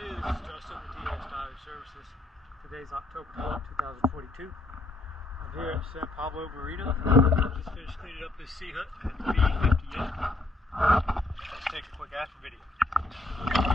Hey, this is Justin with TS Tire Services. Today's October 12, 2042. I'm here at San Pablo Marina. Just finished cleaning up this sea hut at the B58. Let's take a quick after video.